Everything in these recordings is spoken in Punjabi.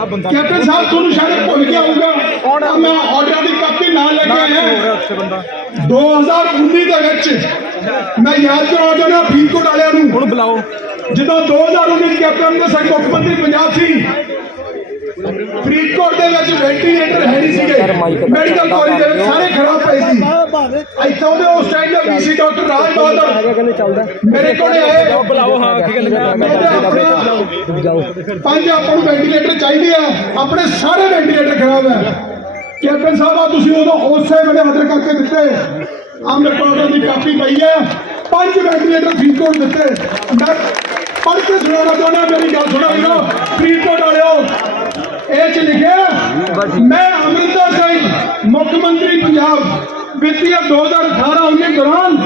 ਵਾਲਾ ਬੰਦਾ ਕੈਪਟਨ ਸਾਹਿਬ ਤੁਹਾਨੂੰ ਸ਼ਾਇਦ ਭੁੱਲ ਗਿਆ ਹੋਊਗਾ। ਮੈਂ ਆਰਡਰ ਦੀ ਕਾਪੀ ਨਾਲ ਲੈ ਕੇ ਆਇਆ। ਰਿਹਾ ਉੱਥੇ ਬੰਦਾ। 2019 ਦੇ ਵਿੱਚ ਮੈਂ ਯਾਦ ਕਰਾਉਣਾ ਚਾਹੁੰਦਾ ਫਰੀਦਕੋਟ ਵਾਲਿਆਂ ਨੂੰ। ਹੁਣ ਬੁਲਾਓ। ਜਦੋਂ 2019 ਕੈਪਟਨ ਦੇ ਸਰ ਮੁੱਖ ਮੰਤਰੀ ਪੰਜਾਬ ਸੀ ਫਰੀਦਕੋਟ ਦੇ ਵਿੱਚ ਵੈਂਟੀਲੇਟਰ ਹੈ ਨਹੀਂ ਸੀਗੇ। ਮੈਡੀਕਲ ਕਾਲਜ ਦੇ ਵਿੱਚ ਸਾਰੇ ਖਰਾਬ ਪਏ ਸੀ। ਇੱਥੋਂ ਦੇ ਉਸ ਟਾਈਮ ਦੇ ਵੀਸੀ ਡਾਕਟਰ ਰਾਜ ਬਹਾਦਰ ਮੇਰੇ ਕੋਲ ਆਏ। ਬੁਲਾਓ ਹਾਂ ਕੀ ਗੱਲ ਮੈਂ ਮੈਂ ਆਪਣਾ ਪੰਜ ਆਪਾਂ ਨੂੰ ਵੈਂਟੀਲੇਟਰ ਚਾਹੀਦੇ ਆ। ਆਪਣੇ ਸਾਰੇ ਵੈਂਟੀਲੇਟਰ ਖਰਾਬ ਹੈ ਕੈਪਟਨ ਸਾਹਿਬ, ਆ ਤੁਸੀਂ ਉਦੋਂ ਉਸੇ ਵੇਲੇ ਆਰਡਰ ਕਰਕੇ ਦਿੱਤੇ। ਆਮਰ ਪਾਊਡਰ ਦੀ ਕਾਪੀ ਪਈ ਹੈ ਪੰਜ ਵੈਂਟੀਲੇਟਰ ਫਰੀਦਕੋਟ ਦਿੱਤੇ। ਮੈਂ ਪੜ੍ਹ ਕੇ ਸੁਣਾਉਣਾ ਚਾਹੁੰਦਾ, ਮੇਰੀ ਗੱਲ ਸੁਣੋ ਵੀਰੋ ਫਰੀਦਕੋਟ ਵਾਲਿਓ ਇਹ ਚ ਲਿਖਿਆ, ਮੈਂ ਅਮਰਿੰਦਰ ਸਿੰਘ ਮੁੱਖ ਮੰਤਰੀ ਪੰਜਾਬ। ਵਿੱਤੀ 2018-19 ਦੌਰਾਨ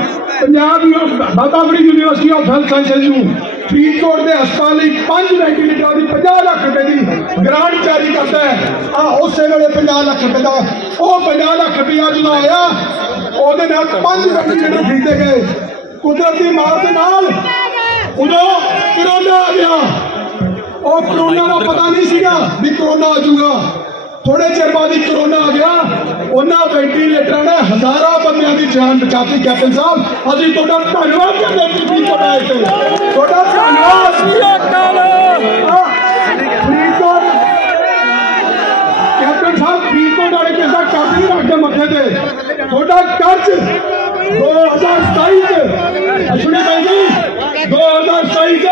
Punjab uni- Baba Farid university of health sciences ਨੂੰ ਫਰੀਦਕੋਟ ਦੇ ਹਸਪਤਾਲ ਲਈ 5 ਵੈਂਟੀਲੇਟਰਾਂ ਦੀ 50 ਲੱਖ ਰੁਪਏ ਦੀ ਗ੍ਰਾਂਟ ਜਾਰੀ ਕਰਦਾ ਹੈ। ਆ ਉਸੇ ਵੇਲੇ 50 ਲੱਖ ਰੁਪਏ ਦਾ ਉਹ 50 ਲੱਖ ਰੁਪਇਆ ਜਦੋਂ ਆਇਆ। ਉਹਦੇ ਨਾਲ 5 ਵੈਂਟੀਲੇਟਰ ਖਰੀਦੇ ਗਏ। ਕੁਦਰਤੀ ਮਾਰ ਦੇ ਨਾਲ ਉਦੋਂ ਕਰੋਨਾ ਆ ਗਿਆ। ਉਹ ਕਰੋਨਾ ਦਾ ਪਤਾ ਨਹੀਂ ਸੀਗਾ ਵੀ ਕਰੋਨਾ ਆ ਜਾਊਗਾ। ਥੋੜੇ ਚਿਰ ਬਾਅਦ ਹੀ ਕਰੋਨਾ ਆ ਗਿਆ। ਉਹਨਾਂ ਵੈਂਟੀਲੇਟਰਾਂ ਨੇ ਹਜ਼ਾਰਾਂ ਬੰਦਿਆਂ ਦੀ ਜਾਨ ਬਚਾਤੀ ਕੈਪਟਨ ਸਾਹਿਬ, ਅਸੀਂ ਤੁਹਾਡਾ ਧੰਨਵਾਦ ਕਰਦੇ ਹਾਂ ਤੁਸੀਂ ਤੁਹਾਡਾ ਇੱਥੇ ਤੁਹਾਡਾ ਧੰਨਵਾਦ ਆਹ, ਫਰੀਦਕੋਟ ਕੈਪਟਨ ਸਾਹਿਬ ਫਰੀਦਕੋਟ ਵਾਲੇ ਕਿਸੇ ਦਾ ਕਰਜ਼ ਨਹੀਂ ਰੱਖਦੇ ਮੱਥੇ ਤੇ ਤੁਹਾਡਾ ਕਰਜ਼ 2027 ਚ ਅਸ਼ਵਨੀ ਭਾਈ ਜੀ 2027 ਚ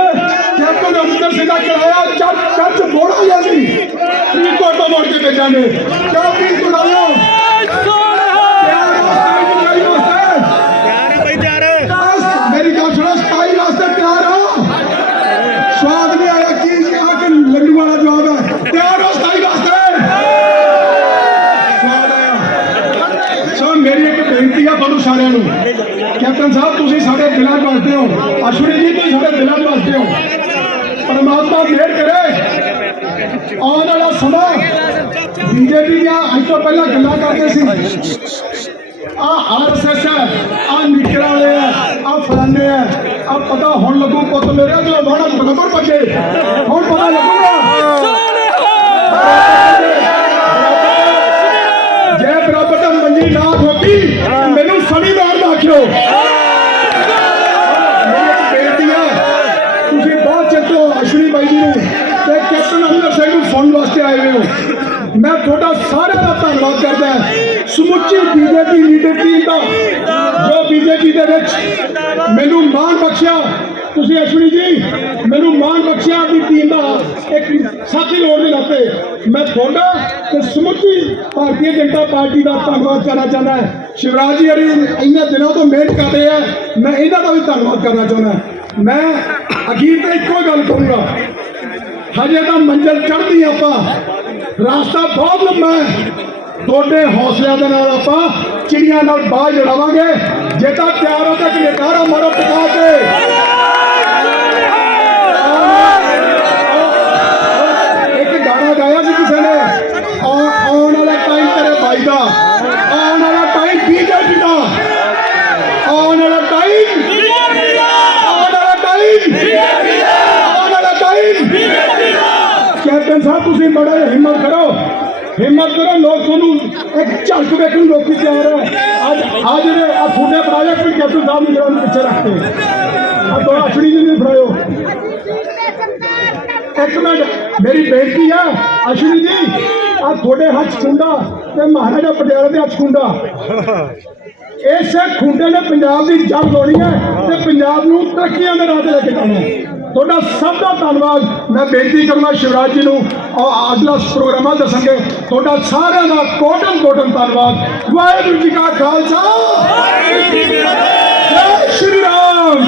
ਕੈਪਟਨ ਅਮਰਿੰਦਰ ਸਿੰਘ ਦਾ ਕਰਾਇਆ ਚੱਕ ਕਰਜ਼ ਮੋੜਾ ਗਿਆ ਸੀ ਫਰੀਦਕੋਟ ਕੈਪਟਨ ਸਾਹਿਬ, ਤੁਸੀਂ ਸਾਡੇ ਦਿਲਾਂ 'ਚ ਵਸਦੇ ਹੋ। ਅਸ਼ਵਨੀ ਜੀ, ਤੁਸੀਂ ਸਾਡੇ ਦਿਲਾਂ 'ਚ ਵਸਦੇ ਹੋ। ਪਰਮਾਤਮਾ ਮਿਹਰ ਕਰੇ। ਆਉਣ ਵਾਲਾ ਸਮਾਂ ਬੀਜੇਪੀ ਦੀਆਂ ਅੱਜ ਤੋਂ ਪਹਿਲਾਂ ਗੱਲਾਂ ਕਰਦੇ ਸੀ। ਆ ਆਰਐਸਐਸ ਹੈ, ਆ ਨਿਕਰਾਂ ਵਾਲੇ ਆ ਆ ਫਲਾਣੇ ਆ ਆ ਪਤਾ ਹੁਣ ਲੱਗੂ ਪੁੱਤ ਮੇਰੇ ਜੋ ਬਾਣਾ ਬਰਾਬਰ ਬੱਜੇ ਮਾਰ ਤੁਸੀਂ ਬਹੁਤ ਚਿਰ ਅਸ਼ਵਨੀ ਬਾਈ ਜੀ ਨੂੰ। ਤੇ ਕੈਪਟਨ ਅਮਰਿੰਦਰ ਸਿੰਘ ਨੂੰ ਸੁਣਨ ਵਾਸਤੇ ਆਏ ਹੋਏ ਹੋ। ਮੈਂ ਤੁਹਾਡਾ ਸਾਰਿਆਂ ਦਾ ਧੰਨਵਾਦ ਕਰਦਾ ਸਮੁੱਚੀ ਬੀਜੇਪੀ ਲੀਡਰ ਟੀਮ ਦਾ, ਜੋ ਬੀਜੇਪੀ ਦੇ ਵਿੱਚ ਮੈਨੂੰ ਮਾਣ ਬਖਸ਼ਿਆ। ਤੁਸੀਂ ਅਸ਼ਵਨੀ ਜੀ, ਮੈਨੂੰ ਮਾਣ ਬਖਸ਼ਿਆ ਦੀ ਟੀਮ ਦਾ। ਇੱਕ ਸਾਥੀ ਲੋੜ ਦੇ ਨਾਤੇ ਮੈਂ ਤੁਹਾਡਾ ਤੇ ਸਮੁੱਚੀ ਭਾਰਤੀ ਜਨਤਾ ਪਾਰਟੀ ਦਾ ਧੰਨਵਾਦ ਕਰਨਾ ਚਾਹੁੰਦਾ ਹਾਂ। ਸ਼ਿਵਰਾਜ ਜੀ ਹਰੀ ਇੰਨੇ ਦਿਨਾਂ ਤੋਂ ਮਿਹਨਤ ਕਰ ਰਹੇ ਆ, ਮੈਂ ਇਹਨਾਂ ਦਾ ਵੀ ਧੰਨਵਾਦ ਕਰਨਾ ਚਾਹੁੰਦਾ। ਮੈਂ ਅਖੀਰ ਤੇ ਇੱਕੋ ਹੀ ਗੱਲ ਕਹੂੰਗਾ, ਹਜੇ ਤਾਂ ਮੰਜ਼ਿਲ ਚੜ੍ਹਦੀ ਆਪਾਂ। ਰਾਸਤਾ ਬਹੁਤ ਲੰਮਾ ਹੈ। ਤੁਹਾਡੇ ਹੌਸਲਿਆਂ ਦੇ ਨਾਲ ਆਪਾਂ ਚਿੜੀਆਂ ਨਾਲ ਬਾਝ ਲੜਾਵਾਂਗੇ। ਜੇ ਤਾਂ ਤਿਆਰ ਹੋ ਤਾਂ ਜੈਕਾਰਾ ਮਾਰੋ ਪਕਾ ਕੇ ਇੱਕ ਗਾਣਾ ਗਾਇਆ ਸੀ ਕਿਸੇ ਨੇ ਆਉ- ਆਉਣ ਵਾਲਾ ਟਾਈਮ ਤੇਰੇ ਭਾਈ ਦਾ ਆਉਣ ਵਾਲਾ ਟਾਈਮ ਬੀਜੇਪੀ ਦਾ ਆਉਣ ਵਾਲਾ ਟਾਈਮ ਆਉਣ ਵਾਲਾ ਟਾਈਮ ਆਉਣ ਵਾਲਾ ਟਾਈਮ ਕੈਪਟਨ ਸਾਹਿਬ, ਤੁਸੀਂ ਬੜਾ ਹਿੰਮਤ ਕਰੋ। ਹਿੰਮਤ ਕਰੋ, ਲੋਕ ਤੁਹਾਨੂੰ ਇੱਕ ਝਲਕ ਵੇਖਣ ਨੂੰ ਲੋਕੀ ਤਿਆਰ ਹੈ। ਅੱਜ ਅੱਜ ਜਿਹੜੇ ਆ ਤੁਹਾਡੇ ਪ੍ਰੋਜੈਕਟ ਵੀ ਕੈਪਟਨ ਸਾਹਿਬ ਨੂੰ ਜਿਹੜਾ ਪਿੱਛੇ ਰੱਖਦੇ ਆ ਦੋ ਅਫਰੀ ਜੀ ਫੜਾਇਓ। ਇੱਕ ਮਿੰਟ, ਮੇਰੀ ਬੇਨਤੀ ਆ ਅਸ਼ਵਨੀ ਜੀ, ਆ ਤੁਹਾਡੇ ਹੱਥ ਖੁੰਡਾ ਤੇ ਮਹਾਰਾਜਾ ਪਟਿਆਲੇ ਦੇ ਹੱਥ ਖੁੰਡਾ। ਇਸੇ ਖੁੰਡੇ ਨੇ ਪੰਜਾਬ ਦੀ ਜੜ ਲਾਉਣੀ ਹੈ ਤੇ ਪੰਜਾਬ ਨੂੰ ਤਰੱਕੀਆਂ ਦੇ ਰਾਹ ਤੇ ਲੈ ਕੇ ਜਾਣਾ ਹੈ। ਤੁਹਾਡਾ ਸਭ ਦਾ ਧੰਨਵਾਦ। ਮੈਂ ਬੇਨਤੀ ਕਰਨਾ ਸ਼ਿਵਰਾਜ ਜੀ ਨੂੰ ਅਗਲਾ ਪ੍ਰੋਗਰਾਮਾਂ ਦੱਸਾਂਗੇ। ਤੁਹਾਡਾ ਸਾਰਿਆਂ ਦਾ ਕੋਟਨ ਕੋਟਨ ਧੰਨਵਾਦ। ਵਾਹਿਗੁਰੂ ਜੀ ਕਾ ਖਾਲਸਾ। ਜੈ ਸ਼੍ਰੀ ਰਾਮ।